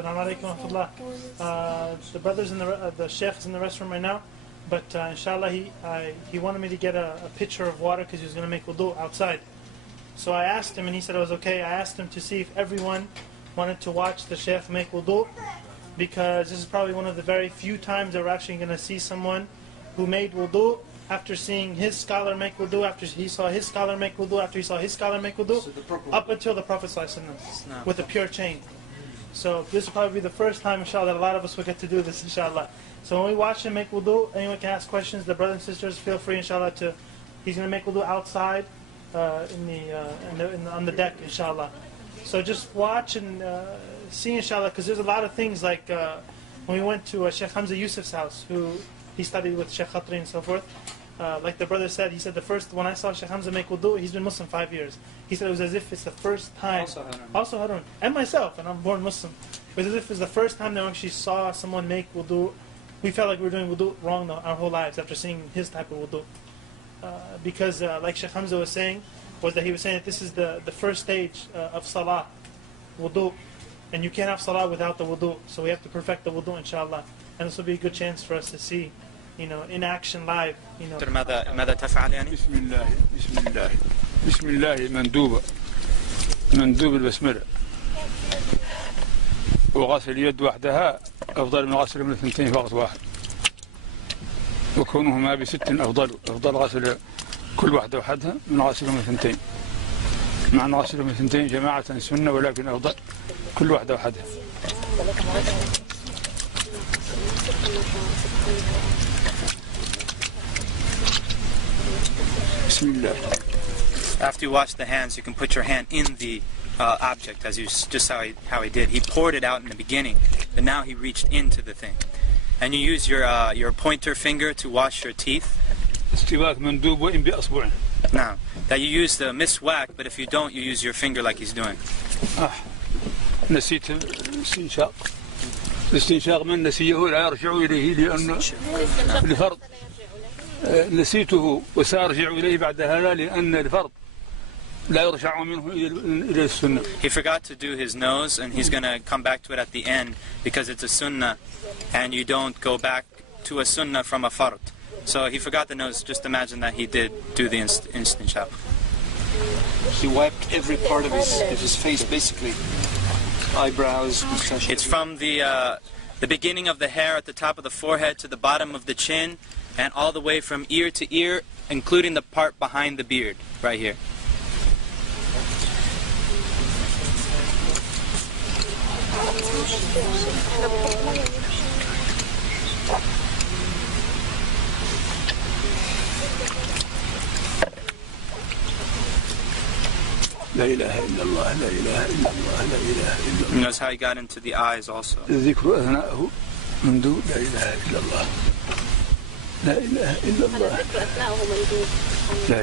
Assalamu alaikum wa rahmatullah. The brothers in the sheikh is in the restroom right now, but inshallah he wanted me to get a pitcher of water because he was going to make wudu outside. So I asked him and he said it was okay. I asked him to see if everyone wanted to watch the sheikh make wudu, because this is probably one of the very few times that we're actually going to see someone who made wudu after seeing his scholar make wudu, after he saw his scholar make wudu, after he saw his scholar make wudu, up until the Prophet ﷺ with a pure chain. So this will probably be the first time, inshallah, that a lot of us will get to do this, inshallah. So when we watch him make wudu, anyone can ask questions. The brothers and sisters, feel free, inshallah, to. He's going to make wudu outside, on the deck, inshallah. So just watch and see, inshallah, because there's a lot of things like when we went to Sheikh Hamza Yusuf's house, who he studied with Sheikh Khatri and so forth. Like the brother said, he said when I saw Sheikh Hamza make wudu, he's been Muslim 5 years. He said it was as if it's the first time. Also Harun. And myself, and I'm born Muslim. It was as if it's the first time that we actually saw someone make wudu. We felt like we were doing wudu wrong our whole lives after seeing his type of wudu. Because like Sheikh Hamza was saying, he was saying that this is the first stage of salah, wudu. And you can't have salah without the wudu. So we have to perfect the wudu, inshallah. And this will be a good chance for us to see, in action live. ماذا تفعل يعني؟ بسم الله مندوب البسملة، وغسل اليد وحدها أفضل من غسل من اثنتين في وقت واحد، وكونهما بست أفضل غسل كل واحدة وحدها من غسل من اثنتين، مع أن غسل من اثنتين جماعة سنة، ولكن أفضل كل واحدة وحدها. After you wash the hands, you can put your hand in the object, as you just how he did. He poured it out in the beginning, but now he reached into the thing. And you use your pointer finger to wash your teeth. Now, that you use the miswak, but if you don't, you use your finger like he's doing. نسيت الاستنشاق من نسيه لا يرجع إليه لأن الفرض نسيته وسأرجع إليه بعد هذا لأن الفرض لا يرجع منه إلى السنة. He forgot to do his nose, and he's going to come back to it at the end because it's a sunnah, and you don't go back to a sunnah from a fard. So he forgot the nose. Just imagine that he did do the istinshaq. He wiped every part of his face, basically. Eyebrows, mustache. It's from the beginning of the hair at the top of the forehead to the bottom of the chin, and all the way from ear to ear, including the part behind the beard, right here. لا إله إلا الله لا إله إلا الله لا إله إلا الله. Notice how he got into the eyes also. الذكر أثناءه مندوب لا إله إلا الله لا إله إلا الله.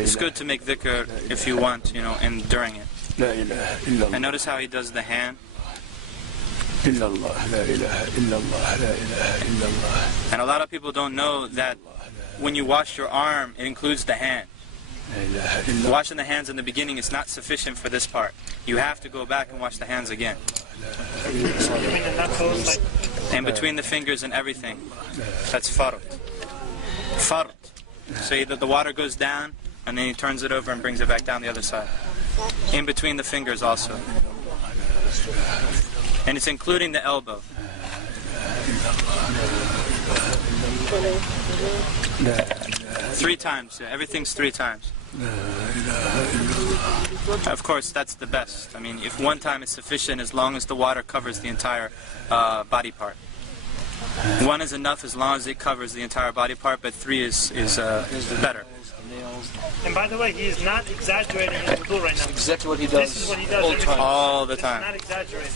It's good to make dhikr if you want, and during it. لا إله إلا الله. And notice how he does the hand. إلا الله لا إله إلا الله لا إله إلا الله. And a lot of people don't know that when you wash your arm, it includes the hand. Washing the hands in the beginning is not sufficient for this part. You have to go back and wash the hands again. And between the fingers and everything. That's fard. Fard. So the water goes down, and then he turns it over and brings it back down the other side. In between the fingers also. And it's including the elbow. Three times. Yeah, everything's 3 times. Of course, that's the best. I mean, if 1 time is sufficient, as long as the water covers the entire body part. 1 is enough as long as it covers the entire body part, but 3 is better. And by the way, he is not exaggerating his wudu right now. That's exactly what he does. This is what he does all the time. Not exaggerating.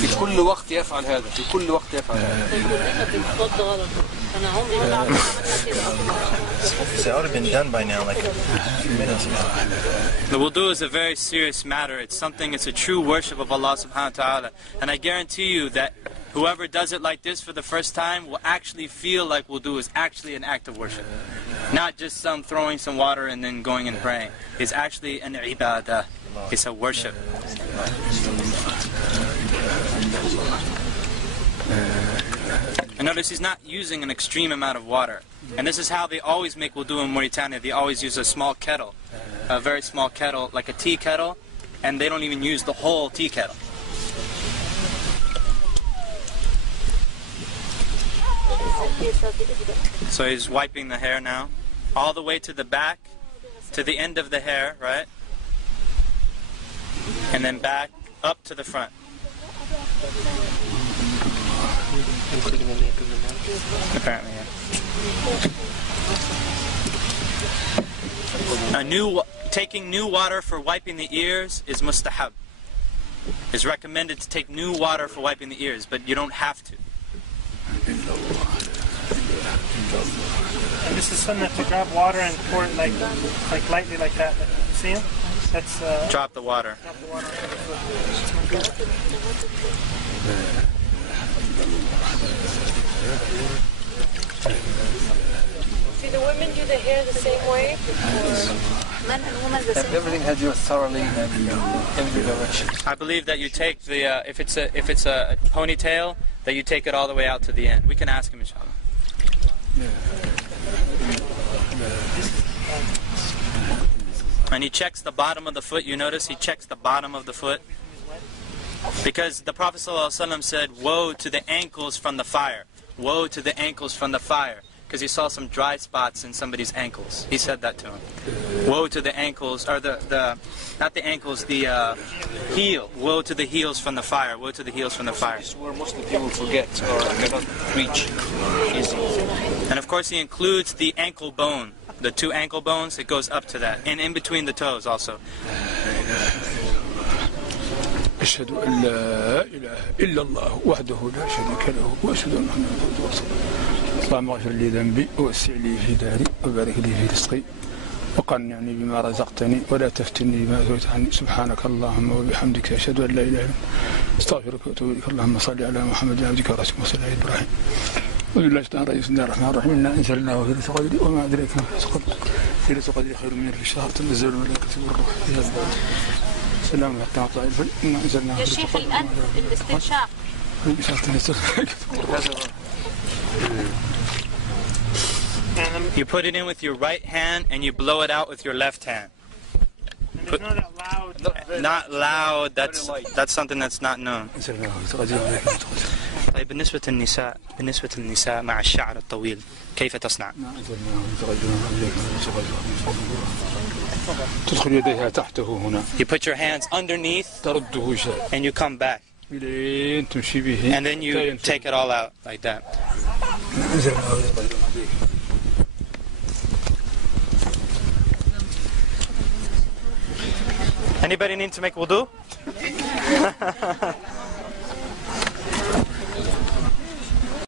في كل وقت يفعل هذا. في كل وقت يفعل هذا. It's already been done by now, like a few minutes ago. The wudu is a very serious matter. It's a true worship of Allah subhanahu wa ta'ala. And I guarantee you that whoever does it like this for the first time will actually feel like wudu is actually an act of worship. Not just throwing some water and then going and praying. It's actually an ibadah. It's a worship. And notice he's not using an extreme amount of water. And this is how they always make wudu in Mauritania. They always use a small kettle, a very small kettle, like a tea kettle, and they don't even use the whole tea kettle. So he's wiping the hair now, all the way to the back, to the end of the hair, right? And then back up to the front. Apparently, yeah. Taking new water for wiping the ears is mustahab. It's recommended to take new water for wiping the ears, but you don't have to. And this is sunnah to grab water and pour it like lightly like that. See him? That's drop the water. Drop the water. See, the women do the hair the same way? Everything has you thoroughly in every direction. I believe that you take the if it's a ponytail, that you take it all the way out to the end. We can ask him, inshallah. And he checks the bottom of the foot. You notice he checks the bottom of the foot, because the Prophet ﷺ said, "Woe to the ankles from the fire! Woe to the ankles from the fire!" Because he saw some dry spots in somebody's ankles. He said that to him. Woe to the ankles, or not the ankles, the heel. Woe to the heels from the fire. Woe to the heels from the fire. This is where Muslim people forget or cannot reach easy. And of course he includes the ankle bone, the two ankle bones. It goes up to that, and in between the toes also. أشهد أن لا إله إلا الله وحده لا شريك له وأشهد أن محمدا عبده ورسوله. اللهم اغفر لي ذنبي ووسع لي في داري وبارك لي في رزقي وقنعني بما رزقتني ولا تفتني بما أثرت عني. سبحانك اللهم وبحمدك أشهد أن لا إله إلا أنت أستغفرك وأتوب إليك. اللهم صل على محمد عبدك ورسولك وصل على إبراهيم. وبالله الرحمن بسم الله الرحمن الرحيم. إنا أنزلناه في ليلة القدر وما أدريك ما ليلة القدر خير من ألف شهر تنزل الملائكة والروح فيها. السلام عليكم ورحمة الله وبركاته. إنا أنزلناه. يا شيخ الآن الاستنشاق. You put it in with your right hand and you blow it out with your left hand. And it's not loud. Not loud. That's something that's not known. طيب بالنسبة للنساء مع الشعر الطويل كيف تصنع؟ تدخل يديها تحته هنا. You put your hands underneath ترده شيء. and you come back. تمشي به. And then you take it all out like that. Anybody need to make wudu?